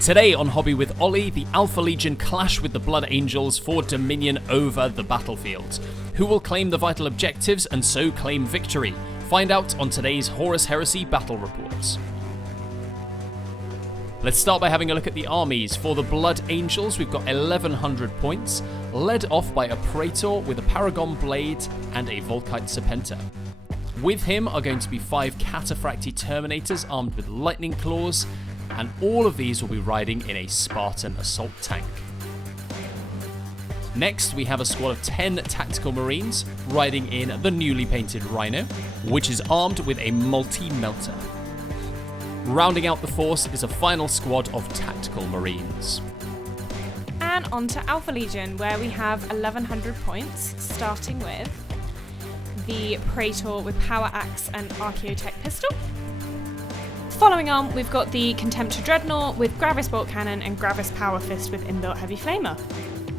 Today on Hobby with Ollie, the Alpha Legion clash with the Blood Angels for dominion over the battlefield. Who will claim the vital objectives and so claim victory? Find out on today's Horus Heresy battle reports. Let's start by having a look at the armies. For the Blood Angels, we've got 1100 points, led off by a Praetor with a Paragon Blade and a Volkite Serpenter. With him are going to be 5 Cataphractii Terminators armed with Lightning Claws, and all of these will be riding in a Spartan assault tank. Next, we have a squad of 10 Tactical Marines riding in the newly painted Rhino, which is armed with a multi-melter. Rounding out the force is a final squad of Tactical Marines. And on to Alpha Legion, where we have 1100 points, starting with the Praetor with Power Axe and Archaeotech Pistol. Following on, we've got the Contemptor Dreadnought with Gravis Bolt Cannon and Gravis Power Fist with inbuilt Heavy Flamer.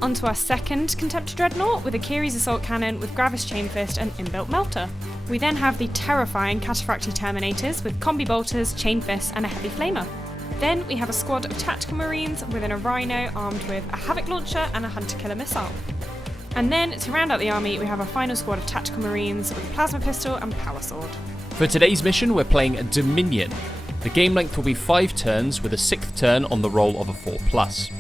Onto our second Contemptor Dreadnought with Achilles Assault Cannon with Gravis Chain Fist and inbuilt Melter. We then have the terrifying Cataphractii Terminators with Combi Bolters, Chain Fists and a Heavy Flamer. Then we have a squad of Tactical Marines within a Rhino armed with a Havoc Launcher and a Hunter Killer Missile. And then, to round out the army, we have a final squad of Tactical Marines with Plasma Pistol and Power Sword. For today's mission, we're playing Dominion. The game length will be 5 turns with a 6th turn on the roll of a 4+.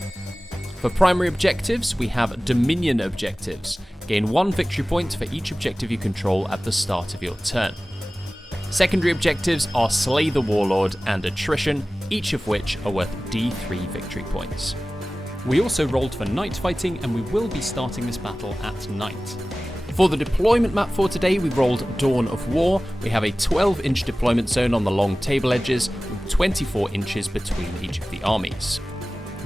For primary objectives, we have Dominion objectives. Gain 1 victory point for each objective you control at the start of your turn. Secondary objectives are Slay the Warlord and Attrition, each of which are worth D3 victory points. We also rolled for night fighting, and we will be starting this battle at night. For the deployment map for today, we rolled Dawn of War. We have a 12-inch deployment zone on the long table edges, with 24 inches between each of the armies.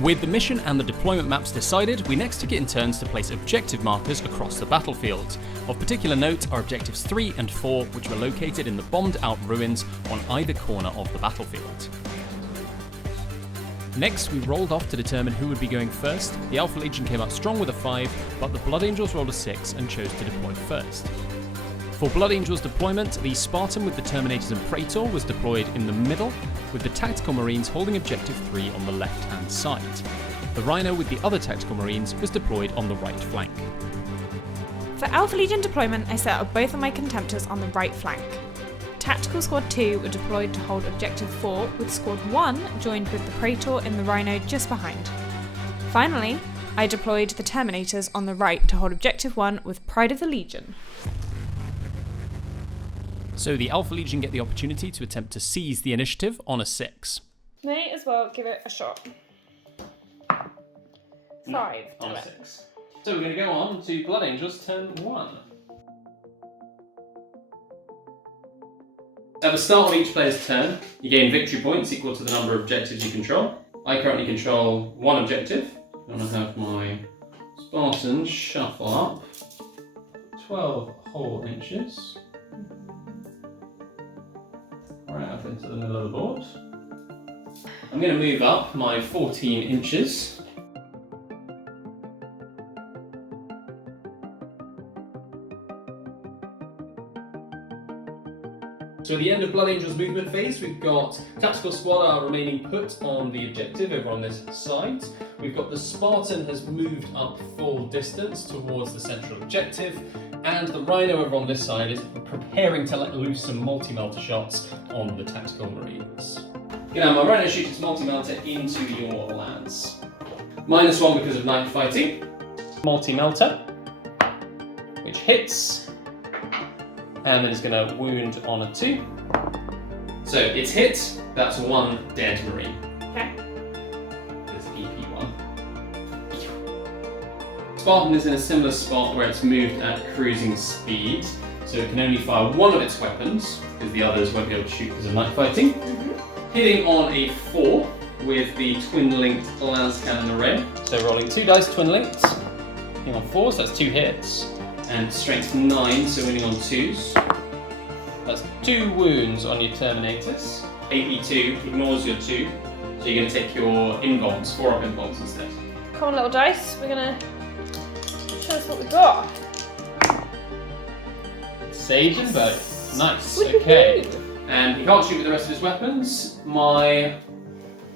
With the mission and the deployment maps decided, we next took it in turns to place objective markers across the battlefield. Of particular note are objectives 3 and 4, which were located in the bombed-out ruins on either corner of the battlefield. Next, we rolled off to determine who would be going first. The Alpha Legion came out strong with a 5, but the Blood Angels rolled a 6 and chose to deploy first. For Blood Angels deployment, the Spartan with the Terminators and Praetor was deployed in the middle, with the Tactical Marines holding Objective 3 on the left-hand side. The Rhino with the other Tactical Marines was deployed on the right flank. For Alpha Legion deployment, I set up both of my Contemptors on the right flank. Tactical Squad 2 were deployed to hold Objective 4, with Squad 1 joined with the Praetor in the Rhino just behind. Finally, I deployed the Terminators on the right to hold Objective 1 with Pride of the Legion. So the Alpha Legion get the opportunity to attempt to seize the initiative on a 6. May as well give it a shot. 5. On a 6. So we're going to go on to Blood Angels turn 1. At the start of each player's turn, you gain victory points equal to the number of objectives you control. I currently control 1 objective. I'm going to have my Spartans shuffle up 12 whole inches. Right up into the middle of the board. I'm going to move up my 14 inches. So at the end of Blood Angel's movement phase, we've got Tactical Squad are remaining put on the objective over on this side. We've got the Spartan has moved up full distance towards the central objective, and the Rhino over on this side is preparing to let loose some multi-melter shots on the Tactical Marines. Now my Rhino shoots its multi-melter into your lads. -1 because of night fighting. Multi-melter, which hits. And then it's going to wound on a 2. So it's hit, that's 1 dead Marine. Okay. It's EP1. Spartan is in a similar spot where it's moved at cruising speed, so it can only fire 1 of its weapons, because the others won't be able to shoot because of night fighting. Hitting on a 4 with the twin-linked las cannon array. So rolling 2 dice twin-linked, hitting on 4, so that's 2 hits. And strength 9, so winning on 2s. That's 2 wounds on your Terminators. AP2 ignores your 2, so you're going to take your inbombs, 4 up inbombs instead. Come on, little dice, we're gonna show us what we got. Save them both. Nice, Woo-hoo-hoo. okay. And he can't shoot with the rest of his weapons. My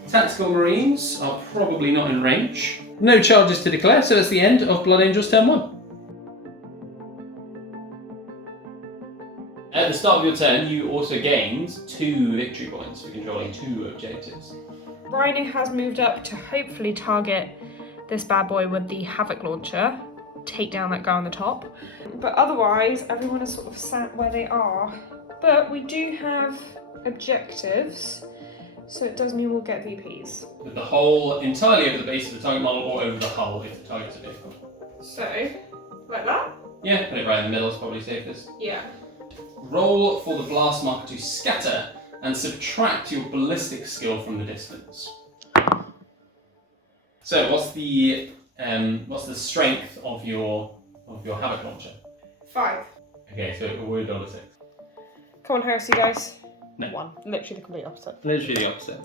Tactical Marines are probably not in range. No charges to declare, so that's the end of Blood Angels turn 1. At the start of your turn, you also gained 2 victory points for controlling 2 objectives. Rhino has moved up to hopefully target this bad boy with the Havoc Launcher, take down that guy on the top. But otherwise, everyone is sort of sat where they are. But we do have objectives, so it does mean we'll get VPs. With the hole entirely over the base of the target model or over the hull if the target's a vehicle. So, like that? Yeah, put it right in the middle is probably safest. Yeah. Roll for the blast marker to scatter and subtract your ballistic skill from the distance. So what's the strength of your Havoc Launcher? 5. Okay, so it will roll a 6. Come on, Heresy, guys. No. 1. Literally the complete opposite. Literally the opposite.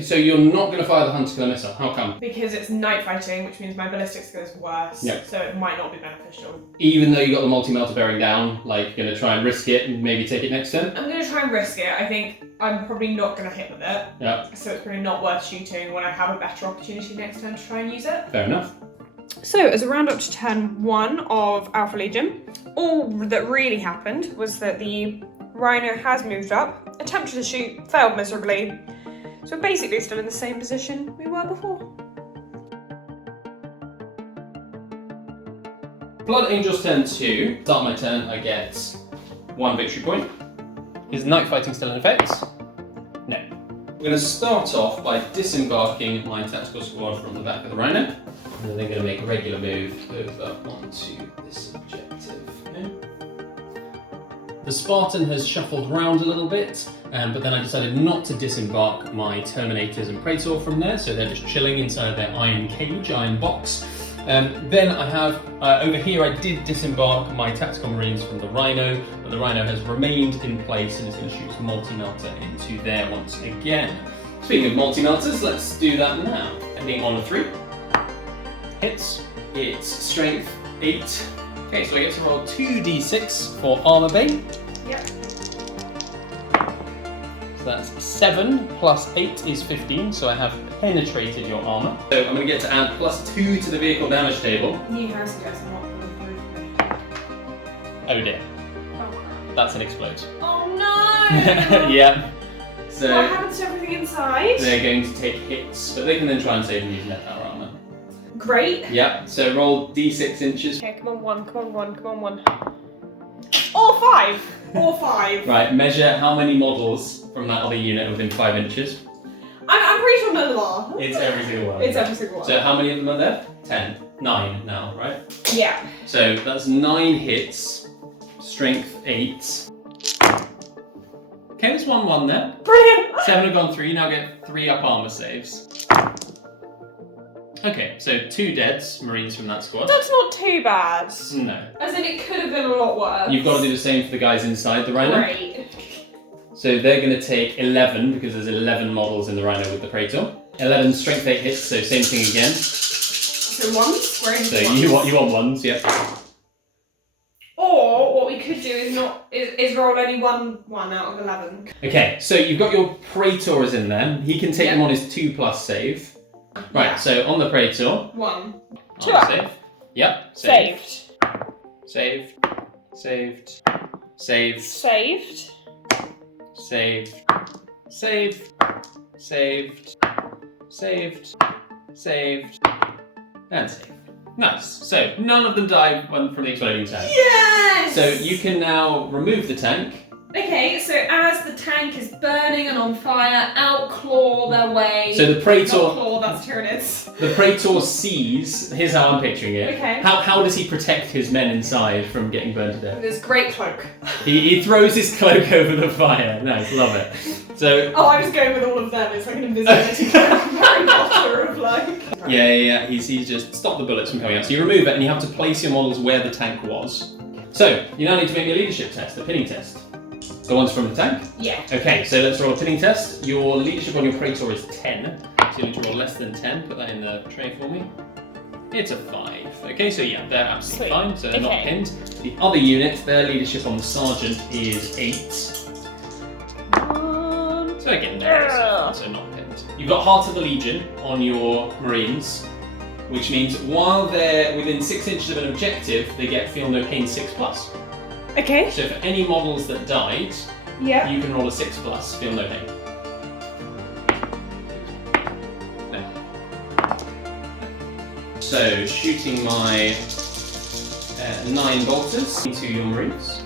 So you're not going to fire the Hunter Killer missile. How come? Because it's night fighting, which means my ballistic skill is worse. Yeah. So it might not be beneficial. Even though you got the multi-melter bearing down, like you're going to try and risk it and maybe take it next turn? I'm going to try and risk it. I think I'm probably not going to hit with it. Yeah. So it's probably not worth shooting when I have a better opportunity next turn to try and use it. Fair enough. So as a round up to turn 1 of Alpha Legion, all that really happened was that the Rhino has moved up, attempted to shoot, failed miserably. So we're basically still in the same position we were before. Blood Angels turn 2. Start my turn, I get 1 victory point. Is night fighting still in effect? No. We're going to start off by disembarking my tactical squad from the back of the Rhino. And then they're going to make a regular move over onto this objective. Okay. The Spartan has shuffled around a little bit, but then I decided not to disembark my Terminators and Praetor from there, so they're just chilling inside their iron cage, iron box. Then I have, over here I did disembark my Tactical Marines from the Rhino, but the Rhino has remained in place and is going to shoot some multi-melter into there once again. Speaking of multi-melters, let's do that now. Ending on a 3. Hits. It's strength 8. Okay, so I get to roll 2d6 for armor bay. Yep. So that's 7 plus 8 is 15, so I have penetrated your armor. So I'm going to get to add plus 2 to the vehicle damage table. New Heresy guys, I'm not pulling through for me. Oh dear, Oh crap. that's an explode. Oh no! Yeah. So What happens to everything inside? they're going to take hits, but they can then try and save and use net power armor. Great. Yep, so roll d6 inches. Okay, come on 1, come on 1, come on 1. Or 5! Or 5. Right, measure how many models from that other unit within 5 inches. I'm pretty sure none of them are. It's every single one. It's every single one. So how many of them are there? 10. 9 now, right? Yeah. So that's 9 hits, strength 8. Okay, there's 1-1 there. Brilliant! 7 have gone through, you now get 3 up armor saves. Okay, so 2 deads, Marines from that squad. That's not too bad. No. As in, it could have been a lot worse. You've got to do the same for the guys inside the Rhino. Great. So they're going to take 11, because there's 11 models in the Rhino with the Praetor. 11 strength 8 hits, so same thing again. So 1s? We're in So ones. you want 1s, yeah. Or what we could do is roll only one out of 11. Okay, so you've got your Praetors in there. He can take Yeah. them on his 2+ save. Right, Yeah. so on the Praetor. 1. 2 armor up. save. Yep, Saved. Saved. Saved. Saved. Saved. Saved. Saved. Saved. Saved. Saved. And saved. Nice. So none of them die from the exploding tank. Yes! So you can now remove the tank. Okay, so as the tank is burning and on fire, outclaw their way. So the Praetor. Not claw, that's Tyranids. The Praetor sees. Here's how I'm picturing it. Okay. How does he protect his men inside from getting burned to death? With this great cloak. He throws his cloak over the fire. Nice, love it. So. Oh, I was going with all of them. It's like an invisibility cloak. Harry Potter of like. Yeah. He's just stopped the bullets from coming out. So you remove it and you have to place your models where the tank was. So you now need to make a leadership test, a pinning test. The one's from the tank? Yeah. Okay, so let's roll a pinning test. Your leadership on your Praetor is 10. So you need to roll less than 10. Put that in the tray for me. It's a 5. Okay, so yeah, they're absolutely Sweet. fine. So they're not Okay. pinned. The other unit, their leadership on the sergeant is 8. So again, they're so not pinned. You've got Heart of the Legion on your Marines, which means while they're within 6 inches of an objective, they get Feel No Pain 6+. Okay. So for any models that died, Yeah. you can roll a 6+, Feel No Pain. No. So shooting my 9 bolters into your Marines.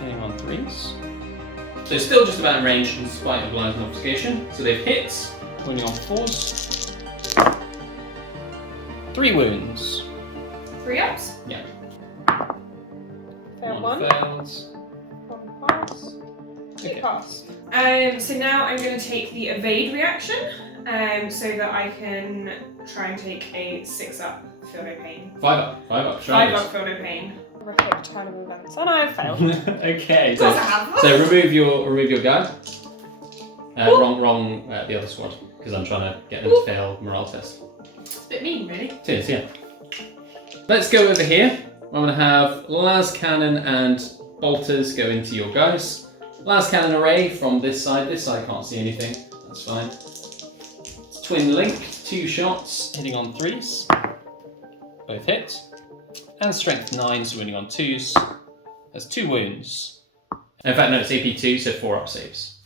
Hitting on 3s. So still just about in range in spite of lines and obfuscation. So they've hit, winning on 4s. 3 wounds. 3 ups. Yeah. Failed 1. Fails. 1 pass. 2 Okay. pass. So now I'm going to take the evade reaction, so that I can try and take a 6 up, Feel No Pain. 5 up. 5 up. 5 up, Feel No Pain. Horrific turn of events, and I have failed. Okay. Of course I have. So remove your guard. Wrong. The other squad, because I'm trying to get them to fail morale test. It's a bit mean, really. It is, yeah. Let's go over here. I'm going to have las cannon and bolters go into your guys. Las cannon array from this side. This side can't see anything. That's fine. It's twin linked, 2 shots, hitting on 3s. Both hit. And strength 9, so winning on 2s. That's 2 wounds. In fact, no, it's AP 2, so 4 up saves.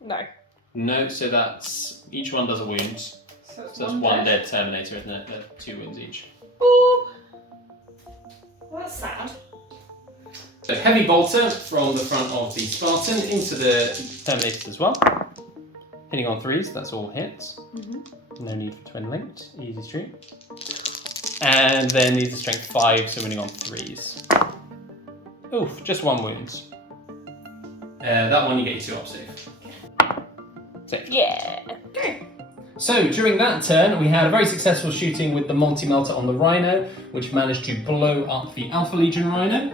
No. No, so that's each one does a wound. So it's So that's 1 dead Terminator, isn't it? They're 2 wounds each. Boop. Well, that's sad. So heavy bolter from the front of the Spartan into the Terminators as well. Hitting on 3s, that's all hits. No need for twin linked, easy street. And then needs a strength 5, so winning on 3s. Oof, just 1 wound. That one you get your 2 up save. Safe. Yeah. So during that turn, we had a very successful shooting with the multi-melter on the Rhino, which managed to blow up the Alpha Legion Rhino.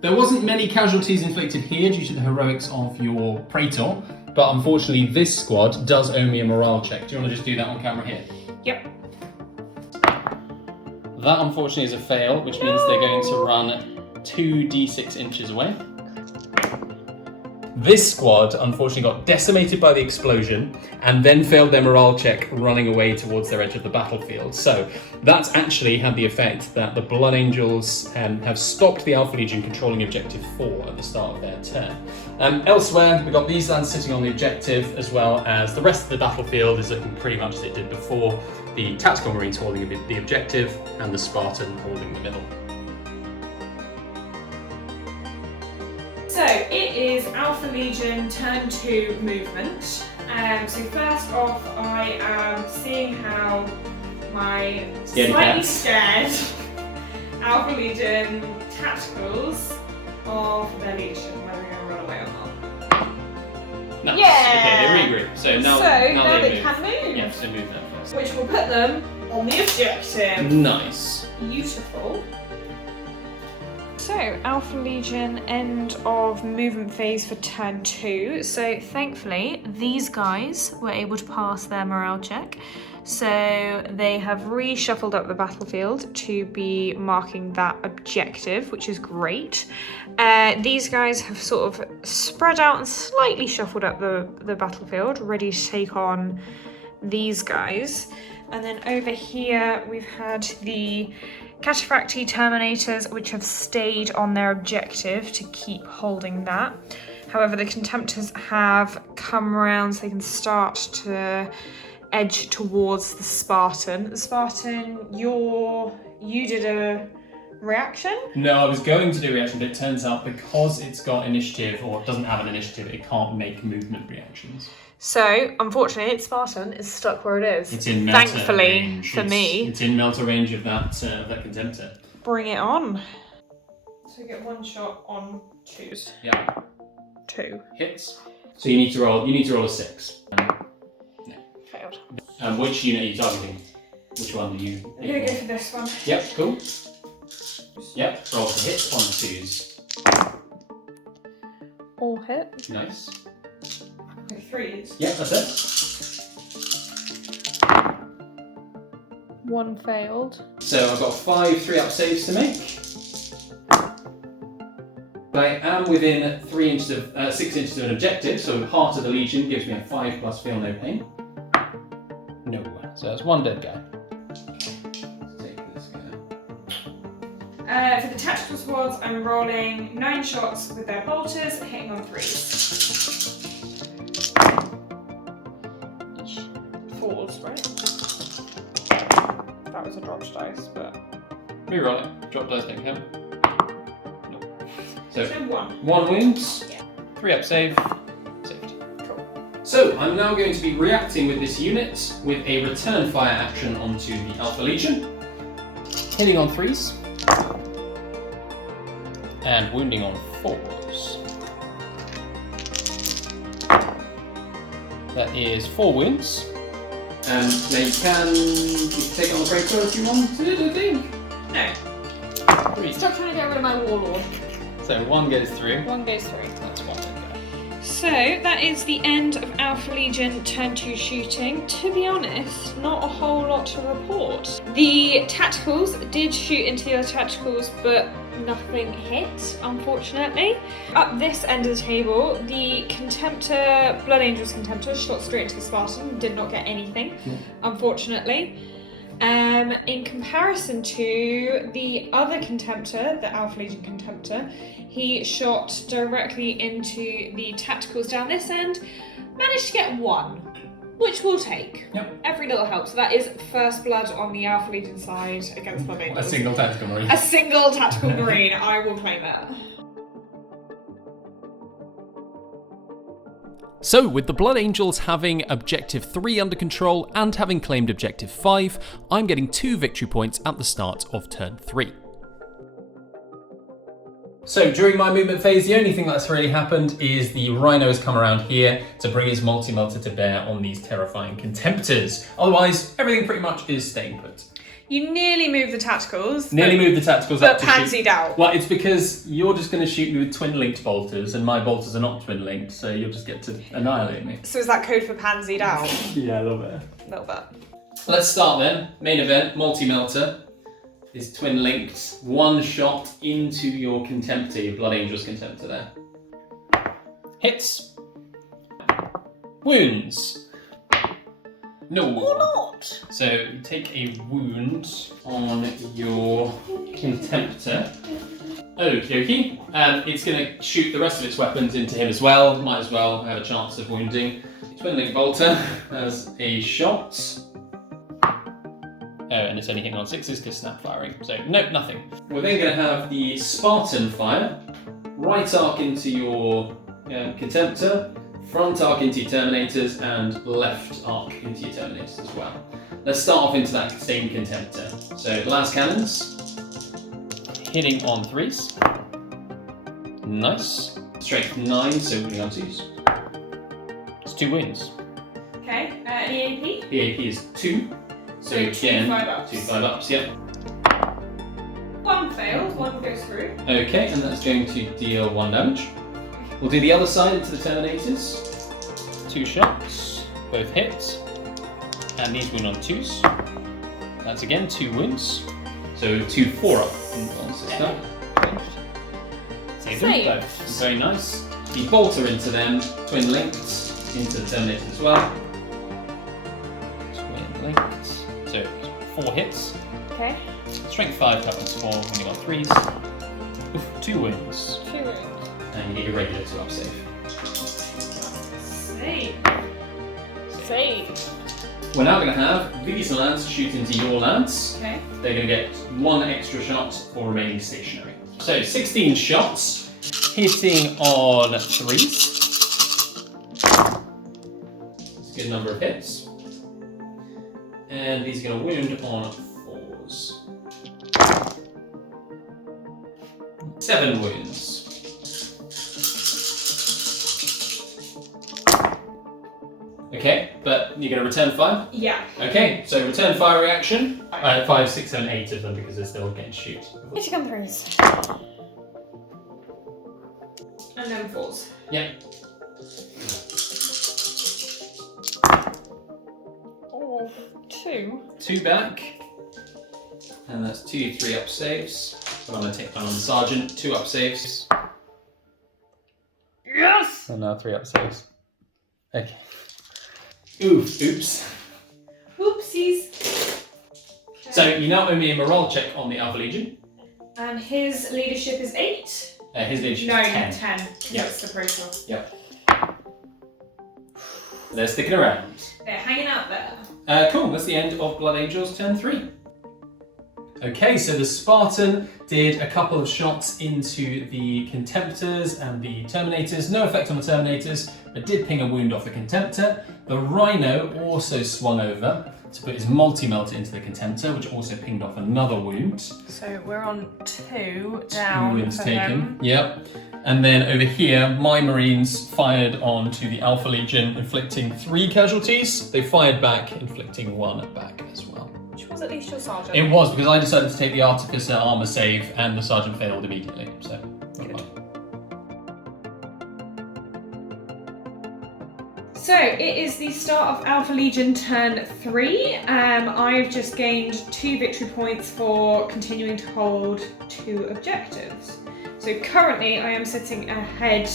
There wasn't many casualties inflicted here due to the heroics of your Praetor, but unfortunately this squad does owe me a morale check. Do you want to just do that on camera here? Yep. That unfortunately is a fail, which means they're going to run 2d6 inches away. This squad unfortunately got decimated by the explosion and then failed their morale check running away towards their edge of the battlefield. So that's actually had the effect that the Blood Angels have stopped the Alpha Legion controlling Objective 4 at the start of their turn. Elsewhere, we've got these lands sitting on the objective, as well as the rest of the battlefield is looking pretty much as it did before. The Tactical Marines holding the objective and the Spartan holding the middle. So it is Alpha Legion turn 2 movement. So first off, I am seeing how my slightly scared Alpha Legion tacticals of their leadership, whether they're going to run away or not. Nice. Yeah. Okay, they regroup. So now they can move. Yeah, so move them first. Which will put them on the objective. Nice. Beautiful. So, Alpha Legion, end of movement phase for turn 2. So, thankfully, these guys were able to pass their morale check. So, they have reshuffled up the battlefield to be marking that objective, which is great. These guys have sort of spread out and slightly shuffled up the battlefield, ready to take on these guys. And then over here, we've had the Cataphracti Terminators, which have stayed on their objective to keep holding that. However, the Contemptors have come around so they can start to edge towards the Spartan. The Spartan, you did a reaction? No, I was going to do a reaction, but it turns out because it's got initiative, or it doesn't have an initiative, it can't make movement reactions. So, unfortunately, Spartan is stuck where it is. It's in melter Thankfully range. for me. It's in melter range of that Contemptor. Bring it on. So you get 1 shot on 2s. Yeah. 2. Hits. So you need to roll a 6. Failed. Which unit are you targeting? Which one do you? I'm gonna go for this one. Yep, cool. Yep, roll for hit on 2s. All hit. Nice. 3s. Yep, that's it. 1 failed. So I've got 5 3-up saves to make. I am within 6 inches of an objective, so Heart of the Legion gives me a 5+ feel no pain. No, so that's one dead guy. Let's take this guy. For the tactical squads, I'm rolling 9 shots with their bolters, hitting on 3s. 4s, right? That was a dropped dice, but... Reroll it. Drop dice don't count. No. So 1. 1 wound. Yeah. 3 up save. Saved. Cool. So I'm now going to be reacting with this unit with a return fire action onto the Alpha Legion. Hitting on 3s. And wounding on 4s. That is 4 wounds. And they can take it on the Praetor if you wanted, I think. No. 3. Stop trying to get rid of my warlord. So 1 goes through. 1 goes through. That's 1 dead guy. So that is the end of Alpha Legion turn 2 shooting. To be honest, not a whole lot to report. The tacticals did shoot into the other tacticals, but nothing hit, unfortunately. Up this end of the table, the Contemptor, Blood Angel's Contemptor, shot straight into the Spartan, did not get anything, unfortunately. In comparison to the other Contemptor, the Alpha Legion Contemptor, he shot directly into the tacticals down this end, managed to get 1, which we'll take. Yep. Every little helps. So that is first blood on the Alpha Legion side against Blood Angels. A single tactical marine. A single tactical marine, I will claim it. So, with the Blood Angels having Objective 3 under control and having claimed Objective 5, I'm getting 2 victory points at the start of turn 3. So, during my movement phase, the only thing that's really happened is the Rhino has come around here to bring his multi-melter to bear on these terrifying Contemptors. Otherwise, everything pretty much is staying put. You nearly moved the tacticals. Nearly moved the tacticals up to shoot. But pansied out. Well, it's because you're just going to shoot me with twin-linked bolters, and my bolters are not twin-linked, so you'll just get to annihilate me. So is that code for pansied out? Yeah, a little bit. A little bit. Let's start then. Main event, multi-melter is twin-linked. 1 shot into your Contemptor, your Blood Angel's Contemptor there. Hits. Wounds. No. Or not. So you take a wound on your Contemptor. Okie dokie. It's going to shoot the rest of its weapons into him as well. Might as well have a chance of wounding. Twin Link Bolter has a shot. Oh, and it's only hitting on 6s because snap firing. So, nope, nothing. We're then going to have the Spartan fire. Right arc into your Contemptor. Front arc into your Terminators and left arc into your Terminators as well. Let's start off into that same Contemptor. So las cannons, hitting on 3s. Nice. Strength 9, so hitting on 2s. It's 2 wins. Okay, EAP? The AP is 2. So two again, 5-ups. 2 5-ups, yep. 1 fails, 1 goes through. Okay, and that's going to deal 1 damage. We'll do the other side into the Terminators. 2 shots, both hits, and these wound on 2s. That's again 2 wounds, so 2 4-up ones this time. Save them both. Very nice. The bolter into them, twin linked into the Terminator as well. Twin linked, so 4 hits. Okay. Strength 5 happens 4, winning on 3s. Oof, 2 wounds. 2 wounds. And you get your regular 2-up save. Save. Save. We're now going to have these lads shoot into your lads. Okay. They're going to get 1 extra shot for remaining stationary. So 16 shots, hitting on 3s. It's a good number of hits. And these are going to wound on 4s. 7 wounds. Okay, but you're going to return 5? Yeah. Okay, so return fire reaction. 5, 6, 7, 8 of them because they're still getting to shoot. Get your gun throughs. And then 4s. Yep. Oh, 2. 2 back. And that's 2 3-up saves. So I'm going to take one on the Sergeant. 2 up saves. And now 3 up saves. Okay. Oops. Oopsies. So you now owe me a morale check on the Alpha Legion. And his leadership is 8? His leadership No, is 10. 10. Yep. That's the Praetor. Yep. They're sticking around. They're hanging out there. Cool, that's the end of Blood Angels turn 3. Okay, so the Spartan did a couple of shots into the Contemptors and the Terminators. No effect on the Terminators, but did ping a wound off the Contemptor. The Rhino also swung over to put his multi-melter into the Contemptor, which also pinged off another wound. So we're on 2 down. 2 wounds for taken. him. Yep. And then over here, my Marines fired onto the Alpha Legion, inflicting 3 casualties. They fired back, inflicting 1 back as well. Which was at least your sergeant. It was, because I decided to take the Artificer armor save, and the sergeant failed immediately. So, not bad. So it is the start of Alpha Legion turn 3. I've just gained 2 victory points for continuing to hold 2 objectives. So currently I am sitting ahead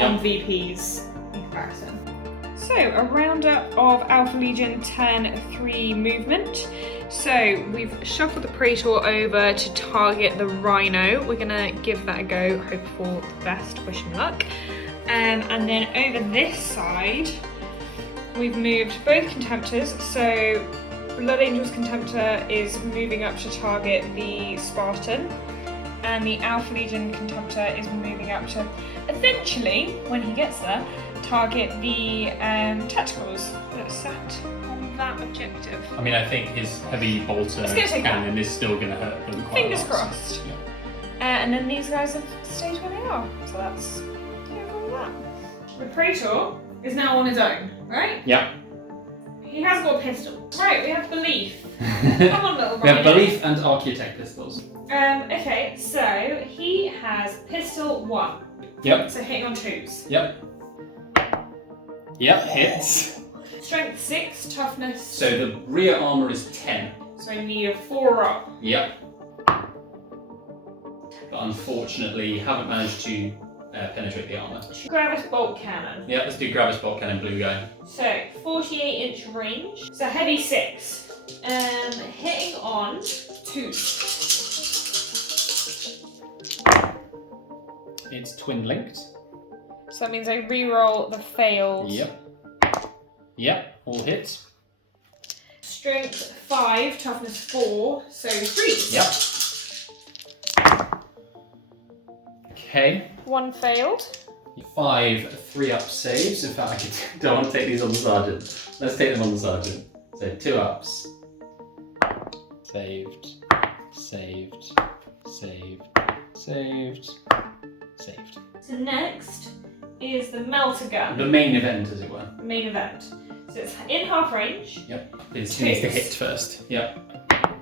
on VP's in comparison. So a roundup of Alpha Legion turn 3 movement. So we've shuffled the Praetor over to target the Rhino. We're gonna give that a go, hope for the best, wish him luck. And then over this side, we've moved both Contemptors. So Blood Angel's Contemptor is moving up to target the Spartan, and the Alpha Legion Contemptor is moving up to eventually, when he gets there, target the tacticals that sat on that objective. I mean, I think his heavy bolter cannon is still going to hurt them quite Fingers a lot. crossed. Yeah. And then these guys have stayed where they are. So that's all that. The Praetor is now on his own, right? Yep. He has got a pistol. Right, we have Belief. Come on, little We have Rhino. Belief and Archaeotech pistols. Okay, so he has pistol 1. Yep. So hitting on 2s. Yep. Yep, hits. Strength 6, toughness. So the rear armor is 10. So I need a 4 up. Yep. But unfortunately, haven't managed to penetrate the armor. Gravis bolt cannon. Yep, let's do Gravis Bolt Cannon, blue guy. So 48-inch range. So heavy 6. Hitting on 2s. It's twin linked. So that means I re-roll the failed. Yep. Yep, all hits. Strength 5, toughness 4, so 3. Yep. Okay. 1 failed. 5 3-up saves. In fact, I don't want to take these on the sergeant. Let's take them on the sergeant. So 2 ups. Saved. Saved. Saved. Saved. Saved. So next is the melter gun. The main event, as it were. The main event. So it's in half range. Yep. It needs to hit first. Yep. I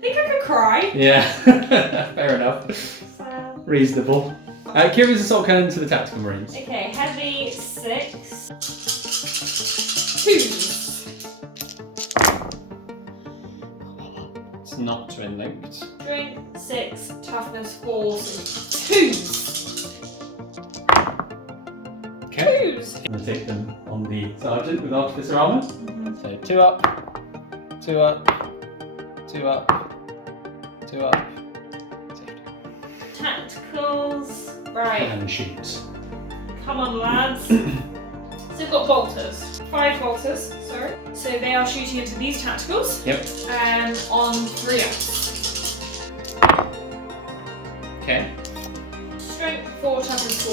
think I could cry. Yeah. Fair enough. So, Reasonable. Curious Assault Cannon to the Tactical Marines. okay, heavy 6. 2s. It's not twin linked. Strength 6, toughness 4, so 2s. Okay. 2s. I'm going to take them on the sergeant with Artificer armor. So 2 up, 2 up, 2 up, 2 up. Saved. Tacticals. Right, And shoot. come on lads. So we've got bolters. 5 bolters, sorry. So they are shooting into these tacticals. Yep. On 3 ups. Okay. Strength 4, toughness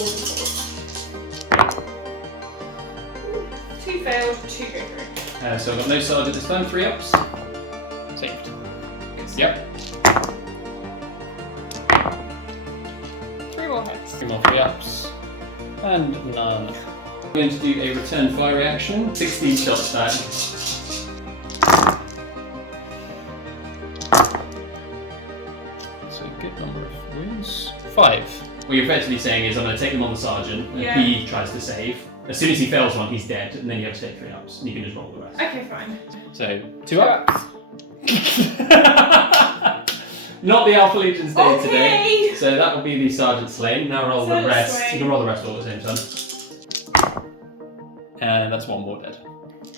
4. 2 failed, 2 go through. So I've got no sergeant this time, 3 ups. Saved. Yep. 3 more hits. 3 more 3 ups. And none. I'm going to do a return fire reaction. 16 shots back. That's a good number of wounds. 5. What you're effectively saying is I'm going to take them on the sergeant, and Yeah. he tries to save. As soon as he fails one, he's dead, and then you have to take 3 ups, and you can just roll the rest. Okay, fine. So, 2 2 up. ups. Not the Alpha Legion's day Okay. today. So that will be the Sergeant Slain. Now roll the Sergeant rest. Slain. You can roll the rest all at the same time. And that's one more dead.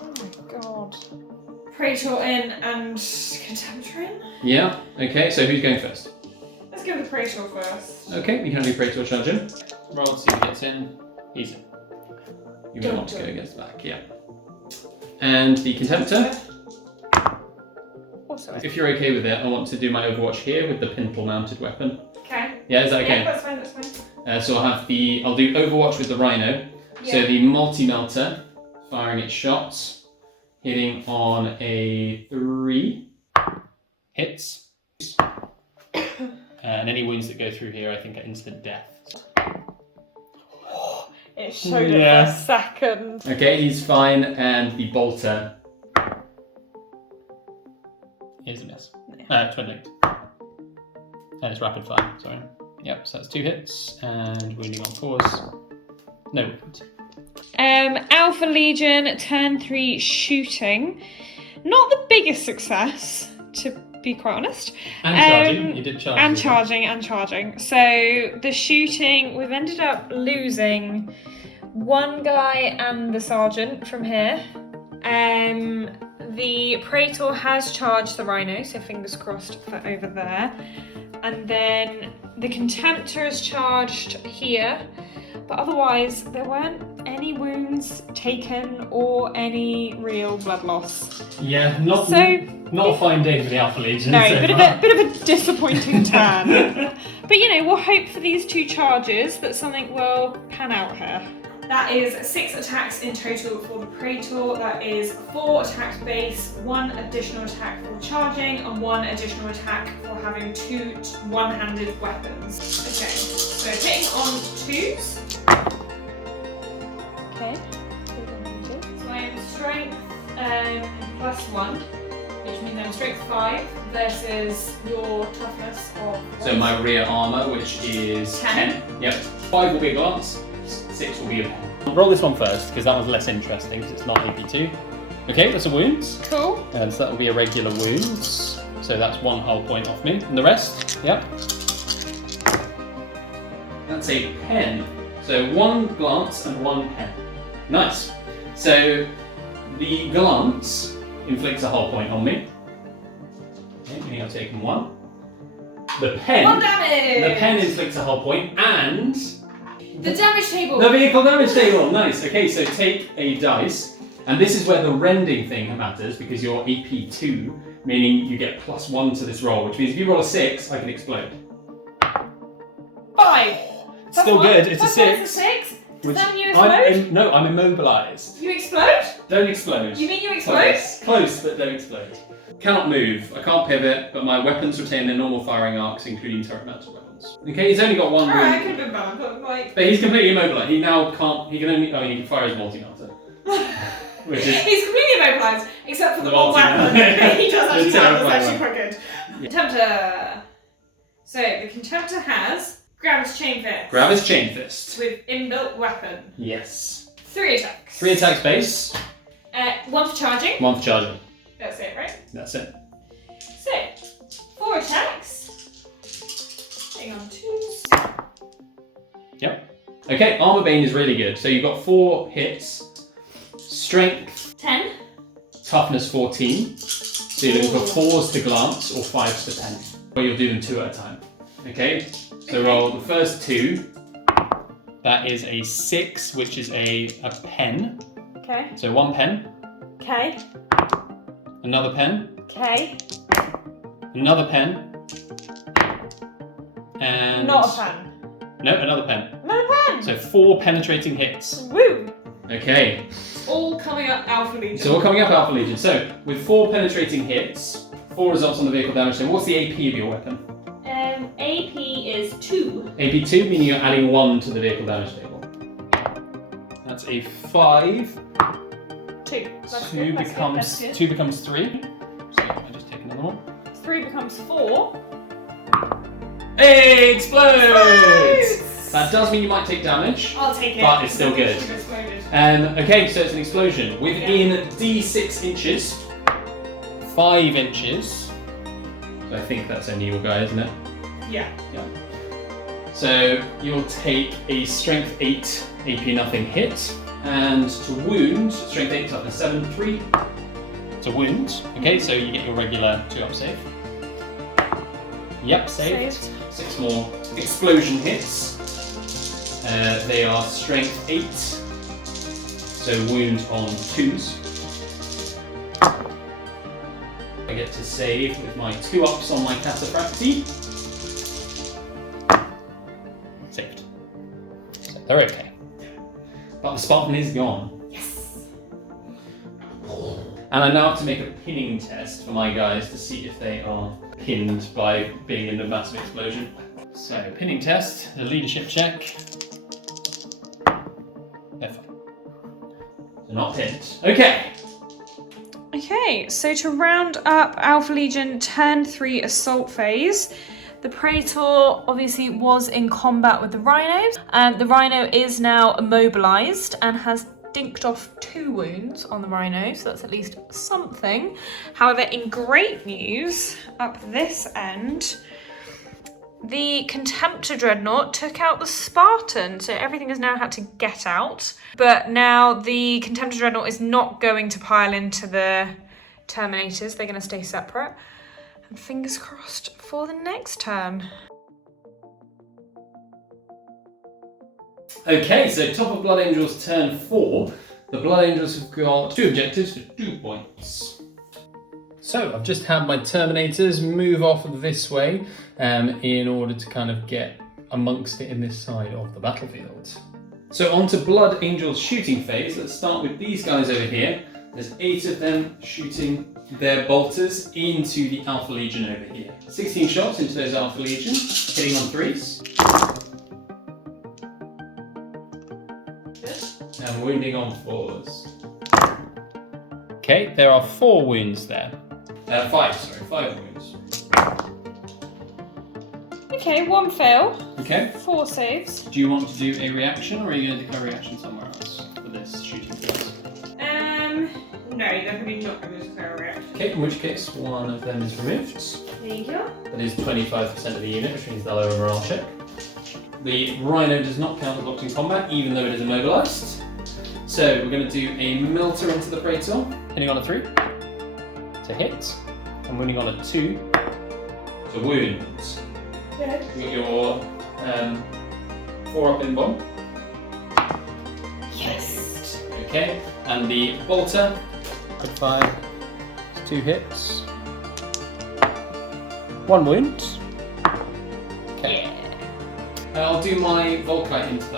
Oh my god. Praetor in and Contemptor in? Yeah, okay, so who's going first? Let's go with Praetor first. Okay, we can do Praetor charge in. Roll to see who gets in. He's in. You may want to go against the back, yeah. And the Contemptor. Also. If you're okay with it, I want to do my Overwatch here with the pintle mounted weapon. Okay. Yeah, is that okay? Yeah, that's fine. So I'll do Overwatch with the Rhino. Yeah. So the multi-melter, firing its shots, hitting on a 3, hits. And any wounds that go through here, I think, are instant death. It showed it for a second. Okay, he's fine, and the bolter is a miss. 28. And it's rapid fire, sorry. Yep, so that's 2 hits, and wounding on force. No wound. Alpha Legion, turn 3 shooting. Not the biggest success, to be quite honest. And charging, you did charge. And charging. So the shooting, we've ended up losing one guy and the sergeant from here. The Praetor has charged the Rhino, so fingers crossed for over there. And then the Contemptor is charged here. But otherwise, there weren't any wounds taken or any real blood loss. Yeah, not a fine day for the Alpha Legion. No, so bit of a disappointing turn. But you know, we'll hope for these 2 charges that something will pan out here. That is 6 attacks in total for the Praetor. That is 4 attacks base, 1 additional attack for charging, and 1 additional attack for having 2 one-handed weapons. Okay, so hitting on 2s. Okay. So I am strength +1, which means I'm strength 5 versus your toughness of. So my rear armour, which is 10. Yep. 5 will be a glance, 6 will be a pen. I'll roll this one first, because that one's less interesting, because it's not AP2. Okay, that's a wounds. Cool. And so that will be a regular wounds. So that's 1 hull point off me. And the rest, yep. That's a pen. So 1 glance and 1 pen. Nice. So the glance inflicts a hull point on me. Okay, meaning I've taken 1. The pen. 1 damage! The pen inflicts a hull point, and the damage table! The vehicle damage table! Nice. Okay, so take a dice, and this is where the rending thing matters, because you're AP2, meaning you get +1 to this roll, which means if you roll a 6, I can explode. 5! Still good, it's a That's 6. It's a 6? Does Which that mean you explode? No, I'm immobilized. You explode? Don't explode. You mean you explode? Close, but don't explode. Cannot move, I can't pivot, but my weapons retain their normal firing arcs, including turret-mounted weapons. Okay, he's only got 1 wound. Alright, I could have been better, but like. But he's completely immobilized. He now can't, he can only, he can fire his multi-melter. Which is He's completely immobilized, except for the one multi-melter. weapon. He does actually The have, that's terrifying actually quite good. Contemptor. So, the Contemptor has Gravis Chain Fist. Gravis Chain Fist. With inbuilt weapon. Yes. 3 attacks. 3 attacks base. 1 for charging. 1 for charging. That's it, right? That's it. So, 4 attacks. Hang on, 2s. Yep. Okay, Armor Bane is really good. So you've got 4 hits. Strength 10. Toughness 14. So you're looking for 4s to glance or 5s to pen. Or you'll do them 2 at a time. Okay? So roll the first 2. That is a 6, which is a pen. Okay. So 1 pen. Okay. Another pen. Okay. Another pen. And Not a pen. No, another pen. Another pen! So 4 penetrating hits. Woo! Okay. All coming up Alpha Legion. So we're coming up Alpha Legion. So with 4 penetrating hits, 4 results on the vehicle damage. So what's the AP of your weapon? AP is 2. AP2, meaning you're adding 1 to the vehicle damage table. That's a 5. 2. 2 becomes 2 becomes 3. So I just take another one. 3 becomes 4. Hey, explodes! That does mean you might take damage. I'll take it. But it's still good. Okay, so it's an explosion. Within D6 inches, 5 inches, I think that's only your guy, isn't it? Yeah. Yeah. So you'll take a strength 8 AP nothing hit, and to wound, strength 8 up to 7, 3 to wound. Okay, so you get your regular 2-up save. Yep, saved. 6 more explosion hits. They are strength 8, so wound on 2s. I get to save with my 2-ups on my Cataphracti. Saved. So they're okay. But the Spartan is gone. Yes. And I now have to make a pinning test for my guys to see if they are pinned by being in the massive explosion. So, pinning test, the leadership check. They're fine. They're not pinned. Okay. Okay, so to round up Alpha Legion turn 3 assault phase, the Praetor obviously was in combat with the Rhinos. The Rhino is now immobilized and has dinked off 2 wounds on the Rhino, so that's at least something. However, in great news, up this end, the Contemptor Dreadnought took out the Spartan, so everything has now had to get out. But now the Contemptor Dreadnought is not going to pile into the Terminators, they're going to stay separate. And fingers crossed for the next turn. Okay, so top of Blood Angels turn 4. The Blood Angels have got 2 objectives for 2 points. So I've just had my Terminators move off this way in order to kind of get amongst it in this side of the battlefield. So on to Blood Angels shooting phase. Let's start with these guys over here. There's 8 of them shooting their bolters into the Alpha Legion over here. 16 shots into those Alpha Legion, hitting on 3s. And wounding on 4s. Okay, there are 4 wounds there. 5 wounds. Okay, 1 fail. Okay. 4 saves. Do you want to do a reaction, or are you going to declare a reaction somewhere else for this shooting phase? No, definitely not going to declare a reaction. Okay, in which case one of them is removed. There you go. That is 25% of the unit, which means they'll have a morale check. The Rhino does not count as locked in combat, even though it is immobilized. So we're going to do a Melter into the Praetor, hitting on a 3 to hit, and winning on a 2 to wound. Good. You got your 4-up in bomb. Yes. Okay, and the Bolter, 5, 2 hits, 1 wound. Okay. I'll do my Volkite into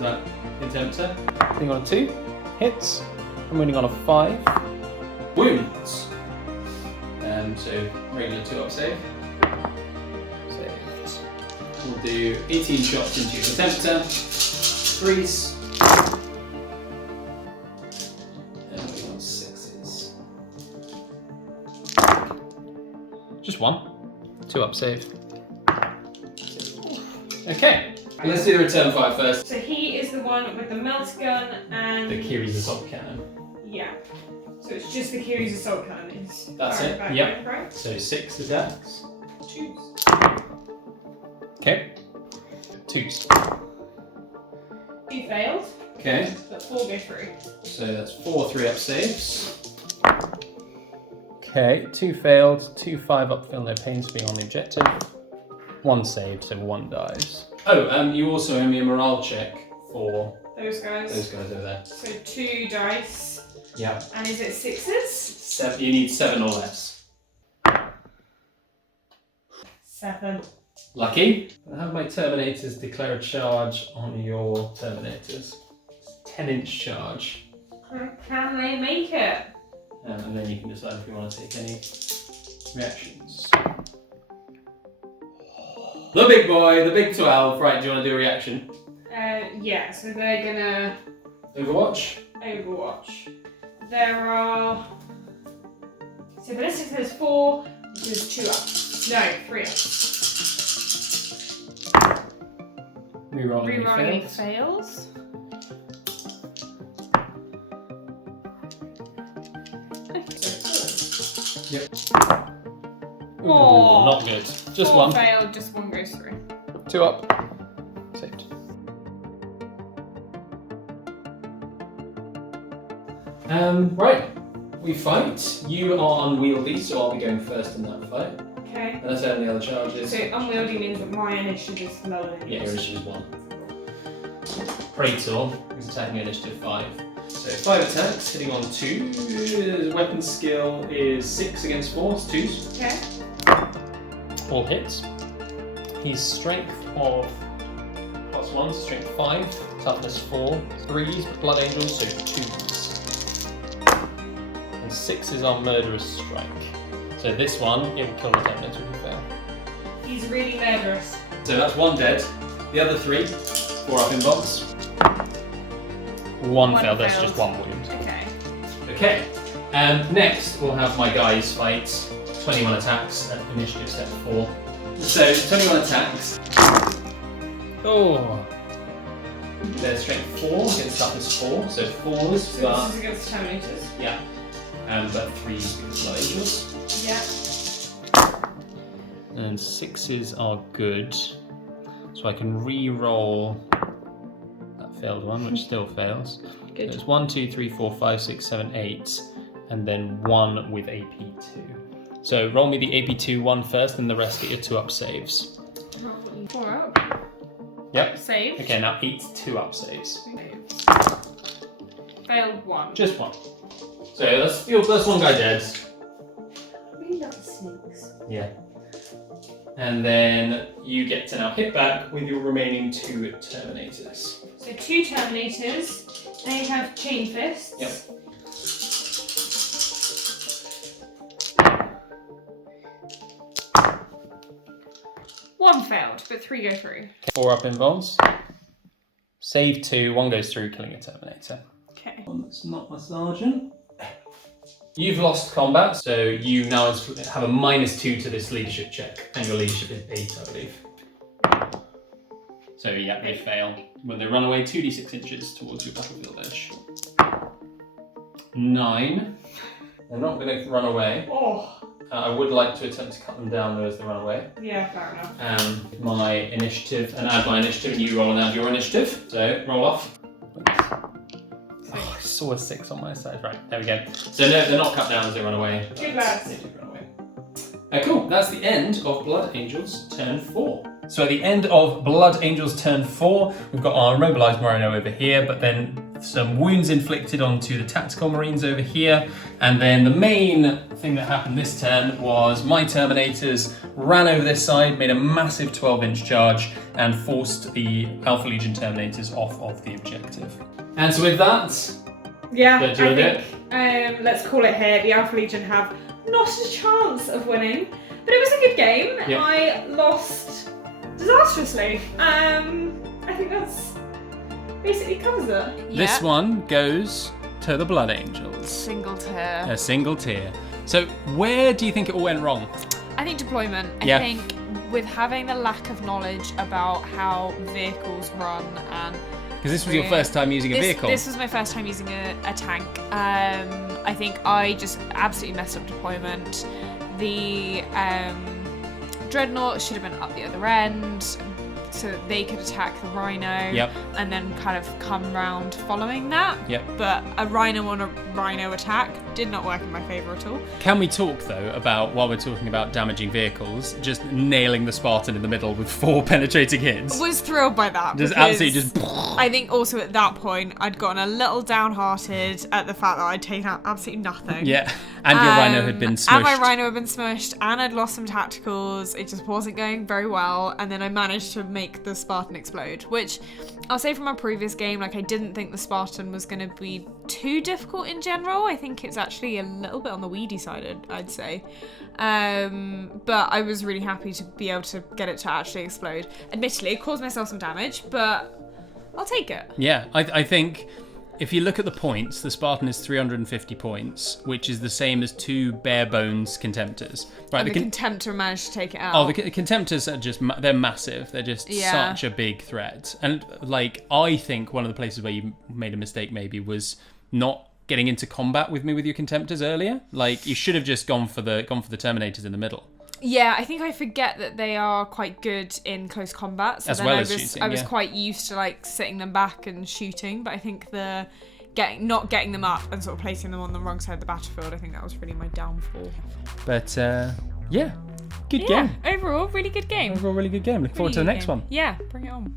that Contemptor. Hitting on a 2, hits, and winning on a 5. Wounds. So regular 2-up save. Saved. We'll do 18 shots into your Contemptor. 3s. And we got 6s. Just 1. 2-up save. Okay. Let's do the return fire first. So he is the one with the melt gun and... The Kiri's assault cannon. Yeah. So it's just the Kiri's assault cannon. That's it, yep. Right? So 6 attacks. 2s. Okay. 2s. 2 failed. Okay. But 4 go through. So that's 4 3-up saves. Okay, 2 failed, 2 5-up feel no pain to being on the objective. 1 saved, so 1 dies. Oh, you also owe me a morale check for those guys over there. So 2 dice. Yeah. And is it 6s? 7, you need 7 or less. 7. Lucky. I have my Terminators declare a charge on your Terminators. It's a 10-inch charge. Can they make it? And then you can decide if you want to take any reactions. The big boy, the big 12. Right, do you want to do a reaction? Yeah, so they're gonna... Overwatch? Overwatch. There are... So ballistic says 4, which is 2 up. No, 3 up. Rerolling fails. Yep. Oh, not good. Just 4 one. failed, just 1 goes through. 2 up. Saved. Right. We fight. You are unwieldy, so I'll be going first in that fight. Okay. Unless I have any other charges. So unwieldy means that my initiative is lower than Yeah, your yours. initiative is 1. Praetor is attacking initiative 5. So 5 attacks, hitting on 2. Weapon skill is 6 against 4, it's 2s. Okay. All hits. He's strength of +1, so strength 5, toughness 4, 3s, but blood angels, so 2s. And 6 is our murderous strike. So this one, it will kill the Terminator if you fail. He's really murderous. So that's 1 dead. The other 3, 4 up in box. 1 failed, that's just 1 wound. Okay. Okay. Next, we'll have my guys fight. 21 attacks at initiative step 4. So 21 attacks. Oh. Their strength 4 against toughness 4, so 4s. So But this is against Terminators. yeah. But 3s because blood angels. Yeah. And 6s are good. So I can re-roll that failed one, which still fails. Good. So it's 1, 2, 3, 4, 5, 6, 7, 8, and then 1 with AP2. So roll me the AP2 one first, and the rest get your 2-up saves. 4 up. Yep. Save. Okay, now 8 2-up saves. Failed 1. Just 1. So that's your first one guy dead. We love snakes. Yeah. And then you get to now hit back with your remaining 2 Terminators. So 2 Terminators. They have chain fists. Yep. One failed, but 3 go through. 4 up involves. Save 2, 1 goes through, killing a Terminator. Okay. One that's not my sergeant. You've lost combat, so you now have a -2 to this leadership check, and your leadership is 8, I believe. So yeah, they fail. When they run away 2d6 inches towards your battlefield edge. 9. They're not going to run away. Oh. I would like to attempt to cut them down though as they run away. Yeah, fair enough. My initiative, and add my initiative, and you roll and add your initiative. So roll off. Oh, I saw a 6 on my side. Right, there we go. So no, they're not cut down as they run away. Good lads. They do run away. Cool, that's the end of Blood Angels turn 4. So at the end of Blood Angels turn 4, we've got our immobilized Marino over here, but then some wounds inflicted onto the tactical marines over here. And then the main thing that happened this turn was my Terminators ran over this side, made a massive 12-inch charge, and forced the Alpha Legion Terminators off of the objective. And so with that, Yeah, Don't do I it. think let's call it here. The Alpha Legion have not a chance of winning, but it was a good game. Yep. I lost disastrously. I think that's basically covers it. this one goes to the Blood Angels. Single tier. A single tier. So where do you think it all went wrong? I think deployment. Yeah. I think with having the lack of knowledge about how vehicles run and Because this was your first time using a vehicle. This was my first time using a tank. I think I just absolutely messed up deployment. The Dreadnought should have been up the other end so that they could attack the Rhino Yep. and then kind of come round following that. Yep. But a Rhino on a Rhino attack did not work in my favour at all. Can we talk though about, while we're talking about damaging vehicles, just nailing the Spartan in the middle with 4 penetrating hits? Was thrilled by that. Just because absolutely just. I think also at that point I'd gotten a little downhearted at the fact that I'd taken out absolutely nothing. Yeah, and your Rhino had been smushed. And my Rhino had been smushed, and I'd lost some tacticals. It just wasn't going very well, and then I managed to make the Spartan explode, which I'll say from my previous game, like I didn't think the Spartan was going to be too difficult in general. I think it's actually a little bit on the weedy side, I'd say. But I was really happy to be able to get it to actually explode. Admittedly, it caused myself some damage, but I'll take it. Yeah, I think if you look at the points, the Spartan is 350 points, which is the same as 2 bare bones Contemptors. Right, And the Contemptor managed to take it out. Oh, the Contemptors are just, they're massive. They're just such a big threat. And like, I think one of the places where you made a mistake maybe was not getting into combat with me with your Contemptors earlier. Like, you should have just gone for the Terminators in the middle. Yeah, I think I forget that they are quite good in close combat. So As then well I as was, shooting, I was yeah. quite used to like sitting them back and shooting, but I think not getting them up and sort of placing them on the wrong side of the battlefield, I think that was really my downfall. But yeah, good game. Overall, really good game. Overall, really good game. Look forward to the next one. Yeah, bring it on.